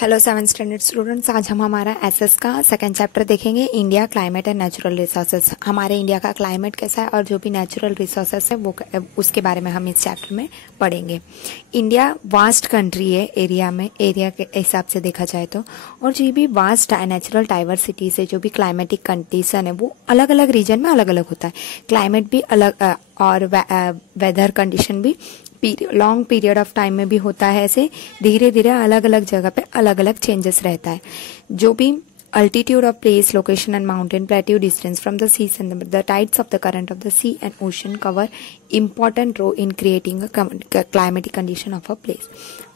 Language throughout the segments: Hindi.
हेलो 7th स्टैंडर्ड स्टूडेंट्स, आज हम हमारा एसएस का सेकंड चैप्टर देखेंगे, India climate and natural resources. हमारे इंडिया का क्लाइमेट कैसा है और जो भी नेचुरल रिसोर्सेज है वो उसके बारे में हम इस चैप्टर में पढ़ेंगे। इंडिया वास्ट कंट्री है एरिया के हिसाब से देखा जाए तो, और जो भी वास्ट नेचुरल डाइवर्सिटी से जो भी क्लाइमेटिक कंडीशन है वो अलग अलग रीजन में अलग अलग होता है। क्लाइमेट भी अलग और वेदर कंडीशन भी लॉन्ग पीरियड ऑफ टाइम में भी होता है। ऐसे धीरे धीरे अलग अलग जगह पे अलग अलग चेंजेस रहता है। जो भी altitude of place, location and mountain, plateau, distance from the seas and the tides of the current of the sea and ocean cover important role in creating climatic condition of a place.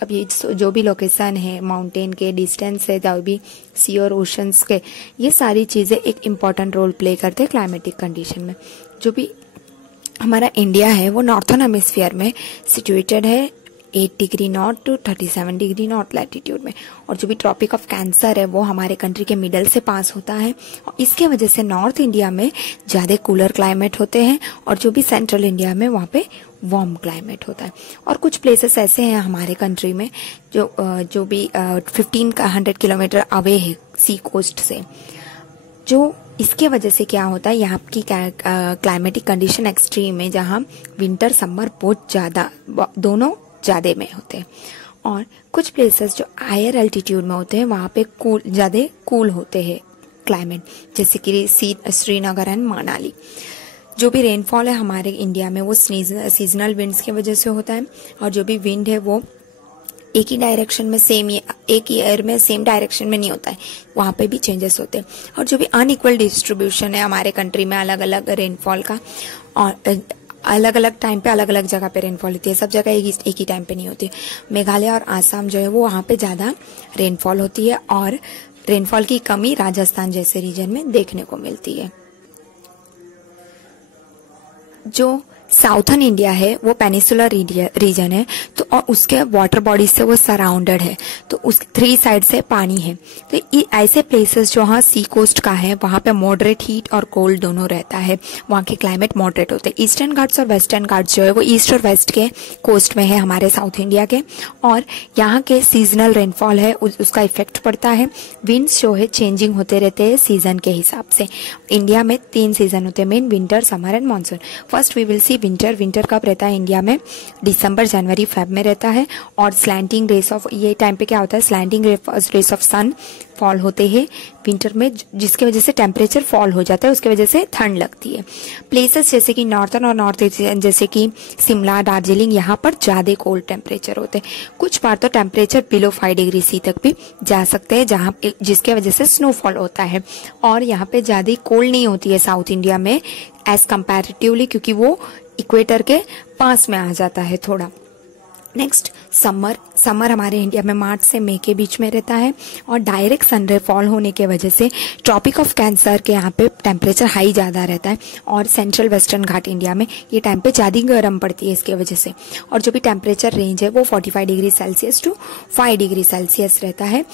अब ये जो भी लोकेशन है, माउंटेन के डिस्टेंस है, जो भी सी और ओशंस के, ये सारी चीजें एक इम्पॉर्टेंट रोल प्ले करते हैं क्लाइमेटिक कंडीशन में। जो भी हमारा इंडिया है वो नॉर्थन हेमिस्फीयर में सिचुएटेड है 8 degree north to 37 degree north latitude में, और जो भी ट्रॉपिक ऑफ कैंसर है वो हमारे कंट्री के मिडल से पास होता है। और इसके वजह से नॉर्थ इंडिया में ज़्यादा कूलर क्लाइमेट होते हैं और जो भी सेंट्रल इंडिया में वहाँ पे वार्म क्लाइमेट होता है। और कुछ प्लेसेस ऐसे हैं हमारे कंट्री में जो भी 1500 किलोमीटर अवे है सी कोस्ट से, जो इसके वजह से क्या होता है, यहाँ की क्लाइमेटिक कंडीशन एक्सट्रीम है, जहाँ विंटर समर बहुत ज़्यादा दोनों ज़्यादा में होते हैं। और कुछ प्लेसेस जो हायर एल्टीट्यूड में होते हैं वहाँ पे ज़्यादा कूल होते हैं क्लाइमेट, जैसे कि श्रीनगर एंड मनाली। जो भी रेनफॉल है हमारे इंडिया में वो सीजनल विंड्स की वजह से होता है, और जो भी विंड है वो एक ही डायरेक्शन में एक ही एयर में सेम डायरेक्शन में नहीं होता है, वहाँ पे भी चेंजेस होते हैं। और जो भी अनइक्वल डिस्ट्रीब्यूशन है हमारे कंट्री में अलग अलग रेनफॉल का, और अलग अलग टाइम पे अलग अलग जगह पे रेनफॉल होती है, सब जगह एक ही टाइम पे नहीं होती। मेघालय और आसाम जो है वो वहाँ पे ज़्यादा रेनफॉल होती है, और रेनफॉल की कमी राजस्थान जैसे रीजन में देखने को मिलती है। जो साउथर्न इंडिया है वो पेनिसुलर रीजन है, तो और उसके वाटर बॉडीज से वो सराउंडेड है, तो उस 3 साइड से पानी है। तो ऐसे प्लेसेस जो हाँ सी कोस्ट का है वहाँ पे मॉडरेट हीट और कोल्ड दोनों रहता है, वहाँ के क्लाइमेट मॉडरेट होते हैं। ईस्टर्न घाट्स और वेस्टर्न घाट्स जो है वो ईस्ट और वेस्ट के कोस्ट में है हमारे साउथ इंडिया के, और यहाँ के सीजनल रेनफॉल है उसका इफेक्ट पड़ता है। विंड्स जो है चेंजिंग होते रहते हैं सीजन के हिसाब से। इंडिया में 3 सीजन होते हैं main, winter, summer and monsoon. First we will see winter कब रहता है इंडिया में, दिसंबर, जनवरी, फेब में रहता है। और स्लैंटिंग रेस ऑफ, ये टाइम पे क्या होता है, slanting rays of sun fall होते हैं विंटर में, जिसकी वजह से टेम्परेचर फॉल हो जाता है, उसकी वजह से ठंड लगती है। प्लेसेस जैसे कि नॉर्थन और नॉर्थ ईस्ट जैसे कि शिमला, दार्जिलिंग, यहाँ पर ज्यादा कोल्ड टेम्परेचर होते हैं। कुछ बार तो टेम्परेचर बिलो 5 डिग्री सी तक भी जा सकते हैं, जहाँ जिसके वजह से स्नोफॉल होता है। और यहाँ पे ज्यादा कोल्ड नहीं होती है साउथ इंडिया में एज कंपैरेटिवली, क्योंकि वो इक्वेटर के पास में आ जाता है थोड़ा। नेक्स्ट समर हमारे इंडिया में मार्च से मई के बीच में रहता है, और डायरेक्ट सनफॉल होने के वजह से ट्रॉपिक ऑफ कैंसर के यहाँ पे टेम्परेचर हाई ज़्यादा रहता है, और सेंट्रल वेस्टर्न घाट इंडिया में ये टाइम पे ज़्यादा गर्म पड़ती है इसके वजह से। और जो भी टेम्परेचर रेंज है वो 45 degree Celsius to 5 degree Celsius रहता है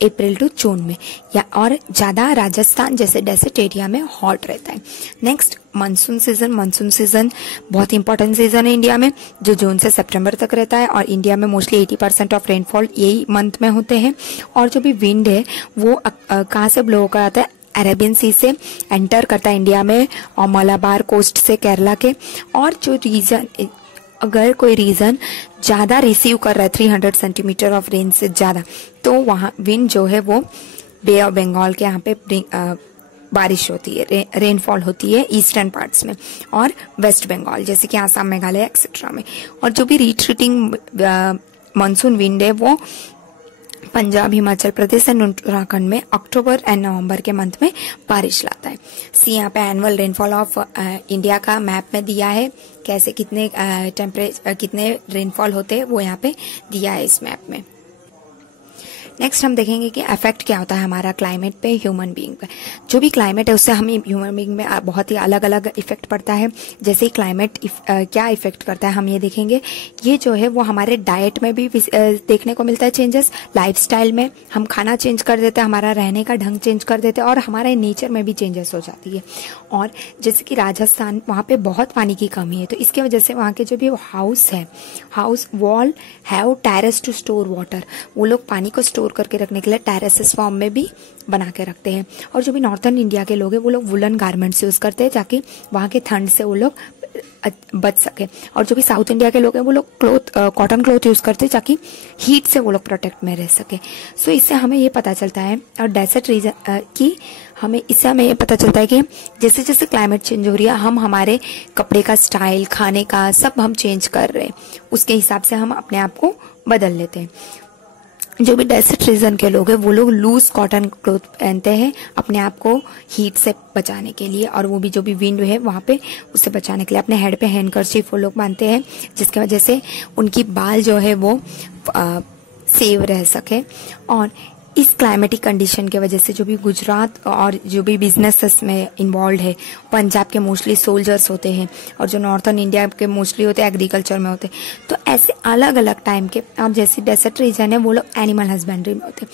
अप्रैल टू जून में, या और ज़्यादा राजस्थान जैसे डेजर्ट एरिया में हॉट रहता है। नेक्स्ट मानसून सीजन बहुत इंपॉर्टेंट सीजन है इंडिया में, जो जून से सितंबर तक रहता है, और इंडिया में मोस्टली 80% ऑफ रेनफॉल यही मंथ में होते हैं। और जो भी विंड है वो कहाँ से ब्लो होकर आता है, अरेबियन सी से एंटर करता है इंडिया में, और मलाबार कोस्ट से केरला के। और जो रीजन, अगर कोई रीजन ज़्यादा रिसीव कर रहा है 300 सेंटीमीटर ऑफ रेन से ज़्यादा, तो वहाँ विंड जो है वो बे ऑफ बंगाल के यहाँ पे बारिश होती है, रेनफॉल होती है ईस्टर्न पार्ट्स में, और वेस्ट बंगाल जैसे कि आसाम, मेघालय एक्सेट्रा में। और जो भी रिट्रीटिंग मानसून विंड है वो पंजाब, हिमाचल प्रदेश एंड उत्तराखंड में अक्टूबर एंड नवंबर के मंथ में बारिश लाता है। यहाँ पे एनुअल रेनफॉल ऑफ इंडिया का मैप में दिया है, कैसे कितने रेनफॉल होते हैं वो यहाँ पे दिया है इस मैप में। नेक्स्ट हम देखेंगे कि इफेक्ट क्या होता है हमारा क्लाइमेट पे, ह्यूमन बीइंग पे। जो भी क्लाइमेट है उससे हमें ह्यूमन बीइंग में बहुत ही अलग अलग इफेक्ट पड़ता है। जैसे ही क्लाइमेट क्या इफेक्ट करता है हम ये देखेंगे। ये जो है वो हमारे डाइट में भी देखने को मिलता है चेंजेस, लाइफस्टाइल में हम खाना चेंज कर देते हैं, हमारा रहने का ढंग चेंज कर देते हैं, और हमारे नेचर में भी चेंजेस हो जाती है। और जैसे कि राजस्थान, वहाँ पे बहुत पानी की कमी है, तो इसके वजह से वहाँ के जो भी house wall have terrace to store water, वो लोग पानी को स्टोर स्टोर करके रखने के लिए टेरेसेस फॉर्म में भी बना के रखते हैं। और जो भी नॉर्थन इंडिया के लोग हैं वो लोग वुलन गारमेंट्स यूज़ करते हैं ताकि वहाँ के ठंड से वो लोग बच सके। और जो भी साउथ इंडिया के लोग हैं वो लोग कॉटन क्लॉथ यूज़ करते हैं ताकि हीट से वो लोग प्रोटेक्ट में रह सके। सो इससे हमें ये पता चलता है और डेजर्ट रीजन की इससे हमें ये पता चलता है कि जैसे जैसे क्लाइमेट चेंज हो रही है हम हमारे कपड़े का स्टाइल, खाने का सब हम चेंज कर रहे हैं, उसके हिसाब से हम अपने आप को बदल लेते हैं। जो भी डेजर्ट रीजन के लोग हैं वो लोग लूज कॉटन क्लॉथ पहनते हैं अपने आप को हीट से बचाने के लिए, और वो भी जो भी विंड है वहाँ पे उससे बचाने के लिए अपने हेड पे हैंडकरचीफ वो लोग बांधते हैं जिसकी वजह से उनकी बाल जो है वो सेव रह सके। और इस क्लाइमेटिक कंडीशन के वजह से जो भी गुजरात और जो भी बिजनेसेस में इन्वॉल्व है, पंजाब के मोस्टली सोल्जर्स होते हैं और जो नॉर्थन इंडिया के मोस्टली होते हैं एग्रीकल्चर में होते हैं। तो ऐसे अलग अलग टाइम के, और जैसे डेजर्ट रीजन है वो लोग एनिमल हस्बेंड्री में होते हैं।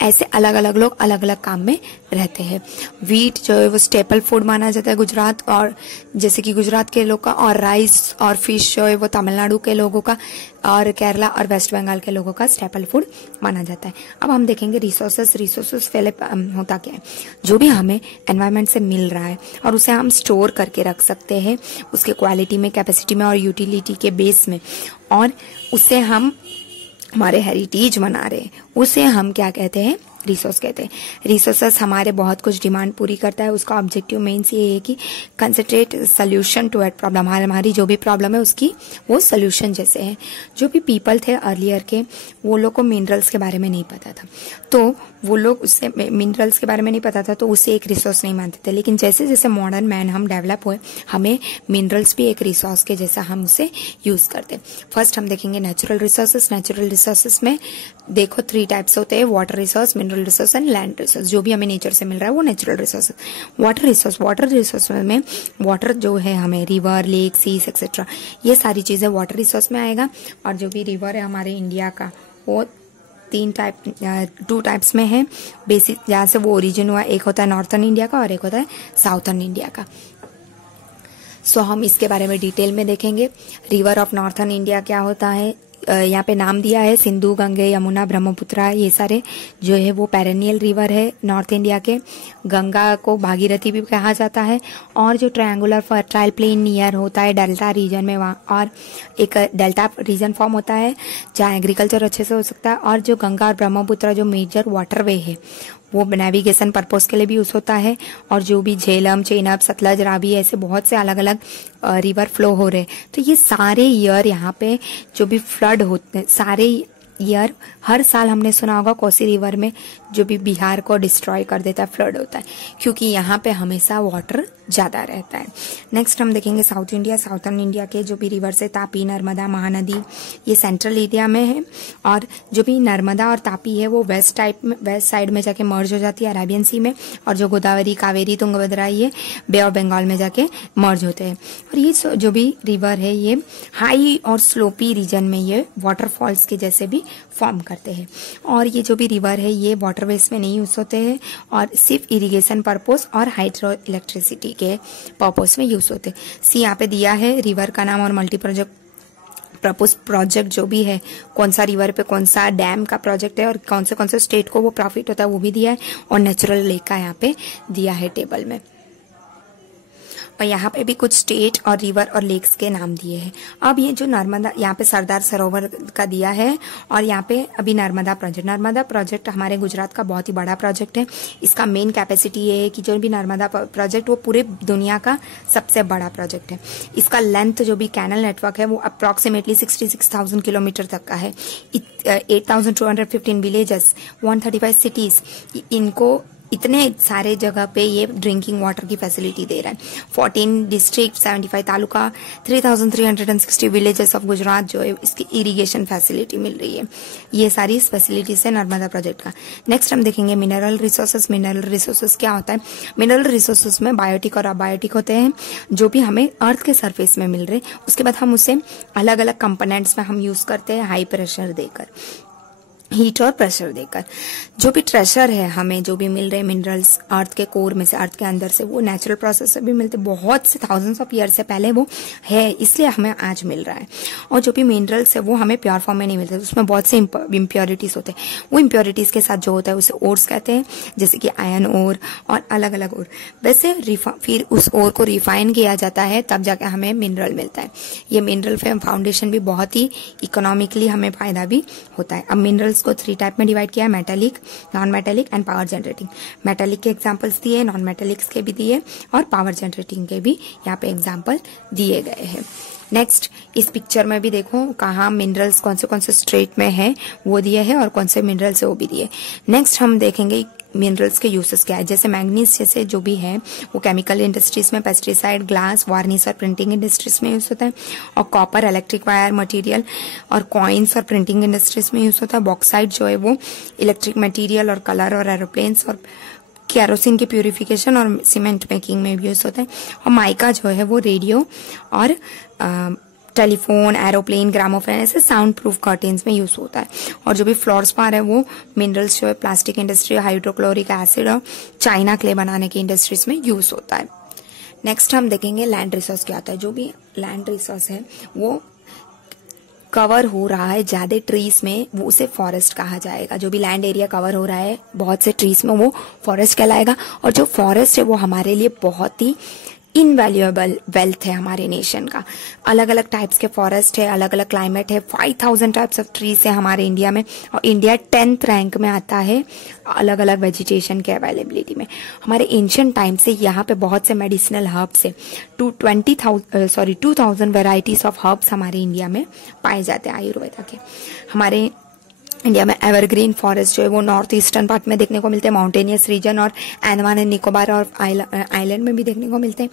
ऐसे अलग अलग लोग अलग अलग काम में रहते हैं। वीट जो है वो स्टेपल फूड माना जाता है गुजरात, और जैसे कि गुजरात के लोग का, और राइस और फिश जो है वो तमिलनाडु के लोगों का, और केरला और वेस्ट बंगाल के लोगों का स्टेपल फूड माना जाता है। अब हम देखेंगे रिसोर्सेस पहले होता क्या है। जो भी हमें एनवायरनमेंट से मिल रहा है और उसे हम स्टोर करके रख सकते हैं उसके क्वालिटी में, कैपेसिटी में और यूटिलिटी के बेस में, और उससे हम हमारे हेरिटेज मना रहे हैं, उसे हम क्या कहते हैं, रिसोर्स कहते हैं। रिसोर्सेस हमारे बहुत कुछ डिमांड पूरी करता है। उसका ऑब्जेक्टिव मेन्स ये है कि concentrate solution to at problem, हमारी जो भी प्रॉब्लम है उसकी वो सोल्यूशन जैसे है। जो भी पीपल थे अर्लियर के, वो लोग को मिनरल्स के बारे में नहीं पता था, तो वो लोग उससे मिनरल्स के बारे में नहीं पता था तो उसे एक रिसोर्स नहीं मानते थे। लेकिन जैसे जैसे मॉडर्न मैन हम डेवलप हुए, हमें मिनरल्स भी एक रिसोर्स के जैसा हम उसे यूज करते। फर्स्ट हम देखेंगे नेचुरल रिसोर्सेस। नेचुरल रिसोर्सेस में देखो 3 टाइप्स होते हैं, water resource, mineral resource and land resource. जो भी हमें नेचर से मिल रहा है वो नेचुरल रिसोर्स। वाटर रिसोर्स में वाटर जो है हमें रिवर, लेक, सीज एक्सेट्रा, ये सारी चीजें वाटर रिसोर्स में आएगा। और जो भी रिवर है हमारे इंडिया का वो 2 टाइप्स में है बेसिक, जहाँ से वो ओरिजिन हुआ। एक होता है नॉर्थन इंडिया का और एक होता है साउथर्न इंडिया का। सो हम इसके बारे में डिटेल में देखेंगे। रिवर ऑफ नॉर्थन इंडिया क्या होता है, यहाँ पे नाम दिया है सिंधु, गंगे, यमुना, ब्रह्मपुत्रा, ये सारे जो है वो पेरेनियल रिवर है नॉर्थ इंडिया के। गंगा को भागीरथी भी कहा जाता है। और जो ट्रायंगुलर फर्टाइल प्लेन नियर होता है डेल्टा रीजन में, वहाँ और एक डेल्टा रीजन फॉर्म होता है जहाँ एग्रीकल्चर अच्छे से हो सकता है। और जो गंगा और ब्रह्मपुत्रा जो मेजर वाटरवे है वो नेविगेशन पर्पस के लिए भी यूज होता है। और जो भी झेलम, चेनाब, सतलज, रावी, ऐसे बहुत से अलग अलग रिवर फ्लो हो रहे हैं। तो ये सारे ईयर यहाँ पे जो भी फ्लड होते हैं, सारे ईयर, हर साल हमने सुना होगा कोसी रिवर में जो भी बिहार को डिस्ट्रॉय कर देता है, फ्लड होता है, क्योंकि यहाँ पे हमेशा वाटर ज्यादा रहता है। नेक्स्ट हम देखेंगे साउथ इंडिया। साउथर्न इंडिया के जो भी रिवर से तापी, नर्मदा, महानदी, ये सेंट्रल एरिया में है। और जो भी नर्मदा और तापी है वो वेस्ट साइड में जाके मर्ज हो जाती है अरेबियन सी में। और जो गोदावरी, कावेरी, तुंगभद्रा, ये बे ऑफ बंगाल में जाके मर्ज होते हैं। और ये जो भी रिवर है ये हाई और स्लोपी रीजन में ये वाटरफॉल्स के जैसे भी फॉर्म करते हैं। और ये जो भी रिवर है ये वाटरवेज में नहीं यूज होते हैं और सिर्फ इरिगेशन पर्पस और हाइड्रो इलेक्ट्रिसिटी के पर्पस में यूज होते हैं। सी यहाँ पे दिया है रिवर का नाम और मल्टी प्रोजेक्ट जो भी है, कौन सा रिवर पे कौन सा डैम का प्रोजेक्ट है और कौन से स्टेट को वो प्रॉफिट होता है वो भी दिया है। और नेचुरल लेक का यहाँ पे दिया है टेबल में। और यहाँ पे भी कुछ स्टेट और रिवर और लेक्स के नाम दिए हैं। अब ये जो नर्मदा, यहाँ पे सरदार सरोवर का दिया है और यहाँ पे अभी नर्मदा प्रोजेक्ट हमारे गुजरात का बहुत ही बड़ा प्रोजेक्ट है। इसका मेन कैपेसिटी ये है कि जो भी नर्मदा प्रोजेक्ट वो पूरे दुनिया का सबसे बड़ा प्रोजेक्ट है। इसका लेंथ जो भी कैनल नेटवर्क है वो अप्रोक्सीमेटली 66,000 किलोमीटर तक का है। 8,215 विलेजेस, 135 सिटीज, इनको इतने सारे जगह पे ये ड्रिंकिंग वाटर की फैसिलिटी दे रहा है। 14 district, 75 taluka, 3,360 villages of Gujarat जो है इसकी इरिगेशन फैसिलिटी मिल रही है। ये सारी इस फैसिलिटी से नर्मदा प्रोजेक्ट का। नेक्स्ट हम देखेंगे मिनरल रिसोर्सेस। मिनरल रिसोर्सेस क्या होता है? मिनरल रिसोर्सेस में बायोटिक और अबायोटिक होते हैं जो भी हमें अर्थ के सरफेस में मिल रहे हैं। उसके बाद हम उसे अलग अलग कंपोनेंट्स में हम यूज करते हैं हाई प्रेशर देकर। हीट और प्रेशर देकर। जो भी ट्रेजर है, हमें जो भी मिल रहे मिनरल्स अर्थ के कोर में से, अर्थ के अंदर से, वो नेचुरल प्रोसेस से भी मिलते, बहुत से थाउजेंड्स ऑफ ईयर से पहले वो है, इसलिए हमें आज मिल रहा है। और जो भी मिनरल्स है वो हमें प्योर फॉर्म में नहीं मिलते, उसमें बहुत से इम्प्योरिटीज होते हैं। वो इम्प्योरिटीज के साथ जो होता है उसे ओर्स कहते हैं, जैसे कि आयन ओर और अलग अलग ओर। वैसे फिर उस ओर को रिफाइन किया जाता है, तब जाके हमें मिनरल मिलता है। ये मिनरल फाउंडेशन भी बहुत ही इकोनॉमिकली हमें फायदा भी होता है। अब मिनरल्स को 3 टाइप में डिवाइड किया है, metallic, non metallic and power generating. Metallic के एग्जांपल्स दिए, नॉन मेटेलिक्स के भी दिए और पावर जनरेटिंग के भी यहाँ पे एग्जांपल दिए गए हैं। नेक्स्ट इस पिक्चर में भी देखो कहाँ मिनरल्स कौन से स्टेट में है वो दिए हैं और कौन से मिनरल्स है वो भी दिए। नेक्स्ट हम देखेंगे मिनरल्स के यूसेस क्या है। जैसे मैंगनीज जैसे जो भी है वो केमिकल इंडस्ट्रीज में, पेस्टिसाइड, ग्लास, वार्निश और प्रिंटिंग इंडस्ट्रीज में यूज होता है। और कॉपर, इलेक्ट्रिक वायर मटेरियल और कॉइन्स और प्रिंटिंग इंडस्ट्रीज में यूज होता है। बॉक्साइड जो है वो इलेक्ट्रिक मटेरियल और कलर और एरोप्लेन्स और केरोसिन की प्यूरिफिकेशन और सीमेंट मेकिंग में भी यूज होता है। और माइका जो है वो रेडियो और टेलीफोन, एरोप्लेन, ग्रामोफोन ऐसे साउंड प्रूफ कर्टेन्स में यूज होता है। और जो भी फ्लोरस्पार है वो मिनरल्स जो है प्लास्टिक इंडस्ट्री, हाइड्रोक्लोरिक एसिड और चाइना क्ले बनाने की इंडस्ट्रीज में यूज होता है। नेक्स्ट हम देखेंगे लैंड रिसोर्स क्या होता है। जो भी लैंड रिसोर्स है वो कवर हो रहा है ज्यादा ट्रीज में, वो उसे फॉरेस्ट कहा जाएगा। जो भी लैंड एरिया कवर हो रहा है बहुत से ट्रीज में वो फॉरेस्ट कहलाएगा। और जो फॉरेस्ट है वो हमारे लिए बहुत ही इनवैल्यूएबल वेल्थ है हमारे नेशन का। अलग अलग टाइप्स के फॉरेस्ट है, अलग अलग क्लाइमेट है, 5000 टाइप्स ऑफ ट्रीज है हमारे इंडिया में। और इंडिया 10th रैंक में आता है अलग अलग वेजिटेशन के अवेलेबिलिटी में। हमारे एंशिएंट टाइम से यहाँ पे बहुत से मेडिसिनल हर्ब्स है, 2000 वेराइटीज ऑफ हर्ब्स हमारे इंडिया में पाए जाते हैं आयुर्वेदा के। हमारे इंडिया में एवरग्रीन फॉरेस्ट जो है वो नॉर्थ ईस्टर्न पार्ट में देखने को मिलते हैं, माउंटेनियस रीजन और अंडमान एंड निकोबार और आइलैंड में भी देखने को मिलते हैं।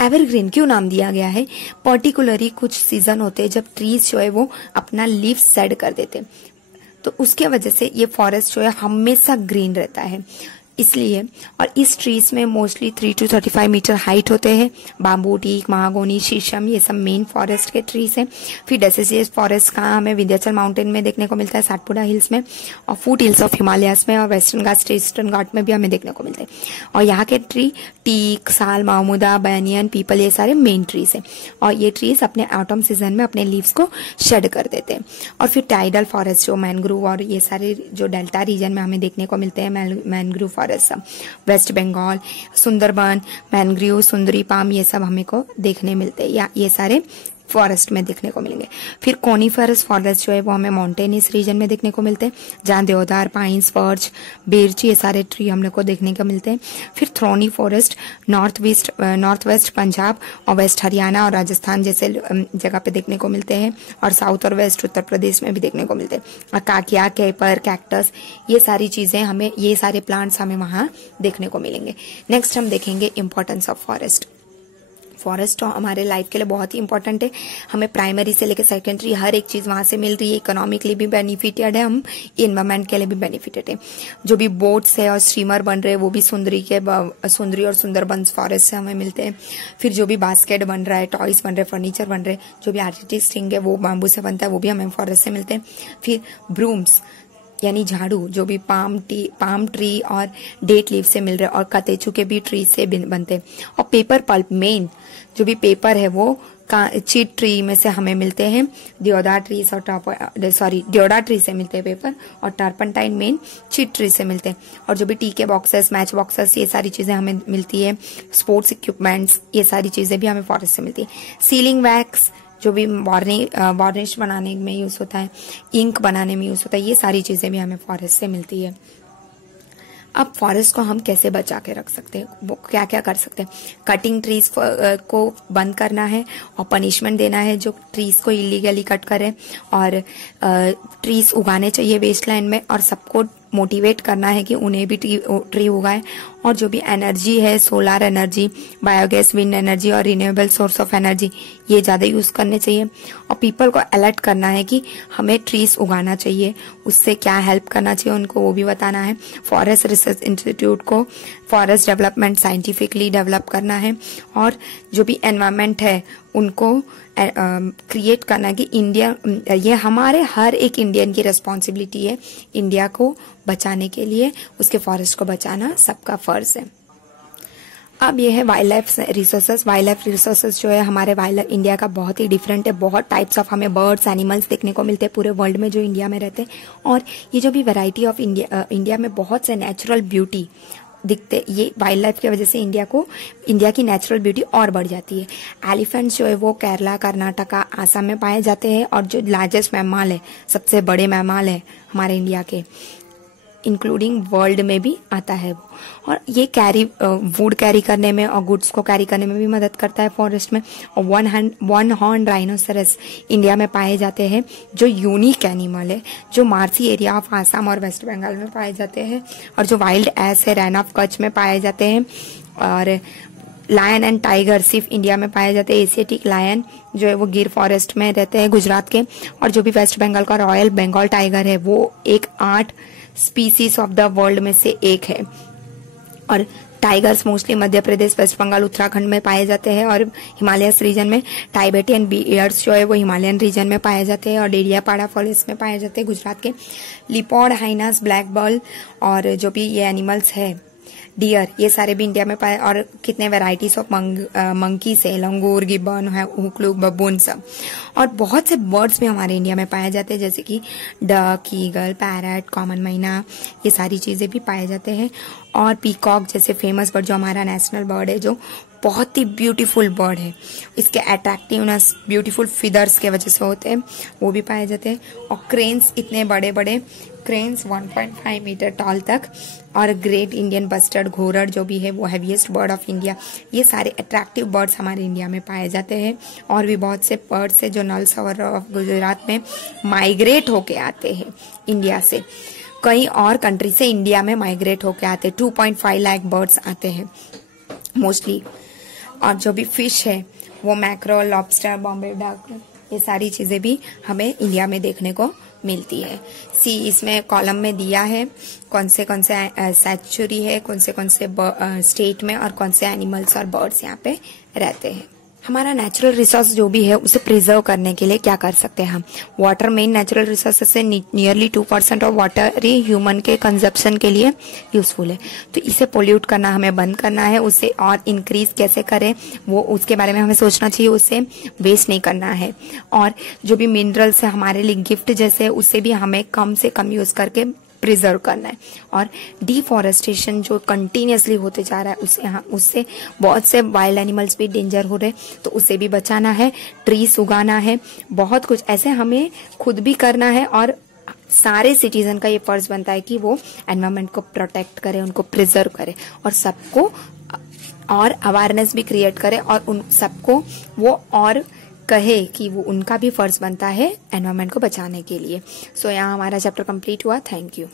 एवरग्रीन क्यों नाम दिया गया है? पर्टिकुलरली कुछ सीजन होते हैं जब ट्रीज जो है वो अपना लीव शेड कर देते हैं, तो उसके वजह से ये फॉरेस्ट जो है हमेशा ग्रीन रहता है इसलिए। और इस ट्रीज में मोस्टली 3 to 35 मीटर हाइट होते हैं। बाम्बू, टीक, महागोनी, शीशम ये सब मेन फॉरेस्ट के ट्रीज हैं। फिर डेसिडियस फॉरेस्ट कहाँ हमें विंध्याचल माउंटेन में देखने को मिलता है, सातपुड़ा हिल्स में, और फूट हिल्स ऑफ हिमालयास में, और वेस्टर्न घाट, ईस्टर्न घाट में भी हमें देखने को मिलते हैं। और यहाँ के ट्री टीक, साल, महमूदा, बैनियन, पीपल ये सारे मेन ट्रीज हैं। और ये ट्रीज अपने ऑटम सीजन में अपने लीव्स को शेड कर देते हैं। और फिर टाइडल फॉरेस्ट जो मैनग्रोव और ये सारे जो डेल्टा रीजन में हमें देखने को मिलते हैं, मैनग्रोव फॉरेस्ट सब, वेस्ट बंगाल, सुंदरबन, मैनग्रोव, सुंदरी पाम ये सब हमें को देखने मिलते हैं, या ये सारे फॉरेस्ट में देखने को मिलेंगे। फिर कोनिफरस फॉरेस्ट जो है वो हमें माउंटेनियस रीजन में देखने को मिलते हैं, जहाँ देवदार, पाइन्स, पर्च, बेरच ये सारे ट्री हम लोग को देखने को मिलते हैं। फिर thorny forest north west Punjab और वेस्ट हरियाणा और राजस्थान जैसे जगह पे देखने को मिलते हैं, और साउथ और वेस्ट उत्तर प्रदेश में भी देखने को मिलते हैं। और काकिया, केपर, कैक्टस ये सारी चीजें हमें, ये सारे प्लांट्स हमें वहाँ देखने को मिलेंगे। नेक्स्ट हम देखेंगे इम्पोर्टेंस ऑफ फॉरेस्ट। फॉरेस्ट हमारे लाइफ के लिए बहुत ही इंपॉर्टेंट है। हमें प्राइमरी से लेकर सेकेंडरी हर एक चीज वहां से मिल रही है। इकोनॉमिकली भी बेनिफिटेड है, हम इन्वायरमेंट के लिए भी बेनिफिटेड है। जो भी बोट्स है और स्टीमर बन रहे हैं वो भी सुंदरी और सुंदरबंस फॉरेस्ट से हमें मिलते हैं। फिर जो भी बास्केट बन रहा है, टॉयज बन रहे हैं, फर्नीचर बन रहे हैं, जो भी आर्टिस्टिक है वो बाम्बू से बनता है, वो भी हमें फॉरेस्ट से मिलते हैं। फिर ब्रूम्स यानी झाड़ू जो भी पाम ट्री और डेट लीव से मिल रहे हैं, और कतेचू के भी ट्री से बनते हैं। और पेपर पल्प मेन जो भी पेपर है वो चीट ट्री में से हमें मिलते हैं। देवदार ट्री से मिलते हैं पेपर, और टर्पंटाइन मेन चीट ट्री से मिलते हैं। और जो भी टी के बॉक्सेस, मैच बॉक्सेस ये सारी चीजें हमें मिलती है। स्पोर्ट्स इक्विपमेंट्स ये सारी चीजें भी हमें फॉरेस्ट से मिलती है। सीलिंग वैक्स जो भी वार्निश बनाने में यूज होता है, इंक बनाने में यूज होता है, ये सारी चीजें भी हमें फॉरेस्ट से मिलती है। अब फॉरेस्ट को हम कैसे बचा के रख सकते हैं, वो क्या क्या कर सकते हैं? कटिंग ट्रीज को बंद करना है और पनिशमेंट देना है जो ट्रीज को इलीगली कट करे, और ट्रीज उगाने चाहिए वेस्टलैंड में, और सबको मोटिवेट करना है कि उन्हें भी ट्री उगाए। और जो भी एनर्जी है, solar energy, biogas, wind energy और रिन्यूएबल सोर्स ऑफ एनर्जी, ये ज़्यादा यूज़ करने चाहिए। और पीपल को अलर्ट करना है कि हमें ट्रीज उगाना चाहिए, उससे क्या हेल्प करना चाहिए उनको, वो भी बताना है। फॉरेस्ट रिसर्च इंस्टीट्यूट को फॉरेस्ट डेवलपमेंट साइंटिफिकली डेवलप करना है। और जो भी एनवायरनमेंट है उनको क्रिएट करना कि इंडिया, ये हमारे हर एक इंडियन की रिस्पॉन्सिबिलिटी है इंडिया को बचाने के लिए, उसके फॉरेस्ट को बचाना सबका फर्ज है। अब ये है wild life resources. Wild life resources जो है हमारे वाइल्ड इंडिया का बहुत ही डिफरेंट है। बहुत टाइप्स ऑफ हमें बर्ड्स, एनिमल्स देखने को मिलते हैं पूरे वर्ल्ड में जो इंडिया में रहते हैं। और ये जो भी वैरायटी ऑफ इंडिया में बहुत से नेचुरल ब्यूटी दिखते, ये वाइल्ड लाइफ की वजह से इंडिया की नेचुरल ब्यूटी और बढ़ जाती है। एलिफेंट्स जो है वो केरला, कर्नाटका, आसाम में पाए जाते हैं। और जो लार्जेस्ट मैमाल है, सबसे बड़े मैमाल है हमारे इंडिया के, इंक्लूडिंग वर्ल्ड में भी आता है वो। और ये वुड कैरी करने में और गुड्स को कैरी करने में भी मदद करता है फॉरेस्ट में। और वन हॉर्न राइनोसेरस इंडिया में पाए जाते हैं, जो यूनिक एनिमल है, जो मार्सी एरिया ऑफ आसाम और वेस्ट बंगाल में पाए जाते हैं। और जो वाइल्ड एस है, रैन ऑफ कच्छ में पाए जाते हैं। और लायन एंड टाइगर सिर्फ इंडिया में पाए जाते हैं। एशियाटिक लायन जो है वो गिर फॉरेस्ट में रहते हैं, गुजरात के। और जो भी वेस्ट बंगाल का रॉयल बंगाल टाइगर है वो 8 स्पीसीज ऑफ द वर्ल्ड में से एक है। और tigers mostly Madhya Pradesh, waste Bengal, Uttarakhand में पाए जाते हैं। और हिमालयस रीजन में टाइबेटियन बियर्स जो है वो हिमालयन रीजन में पाए जाते हैं। और डेडियापाड़ा फॉरेस्ट में पाए जाते हैं गुजरात के। लिपोड, हाइनास, ब्लैक बॉल और जो भी ये एनिमल्स है, डियर, ये सारे भी इंडिया में पाए। और कितने वैरायटीज ऑफ मंकीज है, लंगूर, गिब्बन, हुक्लू, बब्बून सब। और बहुत से बर्ड्स भी हमारे इंडिया में पाए जाते हैं, जैसे कि डक, ईगल, पैरट, कॉमन मैना, ये सारी चीजें भी पाए जाते हैं। और पीकॉक जैसे फेमस बर्ड जो हमारा नेशनल बर्ड है, जो बहुत ही ब्यूटीफुल बर्ड है, इसके अट्रैक्टिवनेस ब्यूटीफुल फिदर्स के वजह से होते हैं, वो भी पाए जाते हैं। और क्रेन्स, इतने बड़े बड़े क्रेन्स 1.5 मीटर टॉल तक। और ग्रेट इंडियन बस्टर्ड घोरड़ जो भी है वो हैवीएस्ट बर्ड ऑफ इंडिया। ये सारे अट्रैक्टिव बर्ड्स हमारे इंडिया में पाए जाते हैं। और भी बहुत से बर्ड्स है जो नल सरोवर ऑफ गुजरात में माइग्रेट होके आते हैं इंडिया से, कई और कंट्री से इंडिया में माइग्रेट होके आते हैं। 2.5 लाख बर्ड्स आते हैं मोस्टली। और जो भी फिश है वो मैक्रोल, लॉबस्टर, बॉम्बे डक, ये सारी चीजें भी हमें इंडिया में देखने को मिलती है। इसमें कॉलम में दिया है कौन से सेंचुरी है, कौन से स्टेट में, और कौन से एनिमल्स और बर्ड्स यहाँ पे रहते हैं। हमारा नेचुरल रिसोर्स जो भी है उसे प्रिजर्व करने के लिए क्या कर सकते हैं हम। वाटर मेन नेचुरल रिसोर्सेज से nearly 2% of water he human के कंजप्शन के लिए यूजफुल है। तो इसे पोल्यूट करना हमें बंद करना है। उसे और इंक्रीज कैसे करें वो उसके बारे में हमें सोचना चाहिए। उसे वेस्ट नहीं करना है। और जो भी मिनरल्स है हमारे लिए गिफ्ट जैसे, उसे भी हमें कम से कम यूज करके प्रिजर्व करना है। और डिफॉरेस्टेशन जो कंटिन्यूसली होते जा रहा है उससे बहुत से वाइल्ड एनिमल्स भी डेंजर हो रहे, तो उसे भी बचाना है। ट्रीज उगाना है, बहुत कुछ ऐसे हमें खुद भी करना है। और सारे सिटीजन का ये फर्ज बनता है कि वो एनवायरमेंट को प्रोटेक्ट करे, उनको प्रिजर्व करे और सबको और अवेयरनेस भी क्रिएट करे और उन सबको वो और कहे कि वो उनका भी फर्ज बनता है एनवायरमेंट को बचाने के लिए। सो यहाँ हमारा चैप्टर कंप्लीट हुआ। Thank you.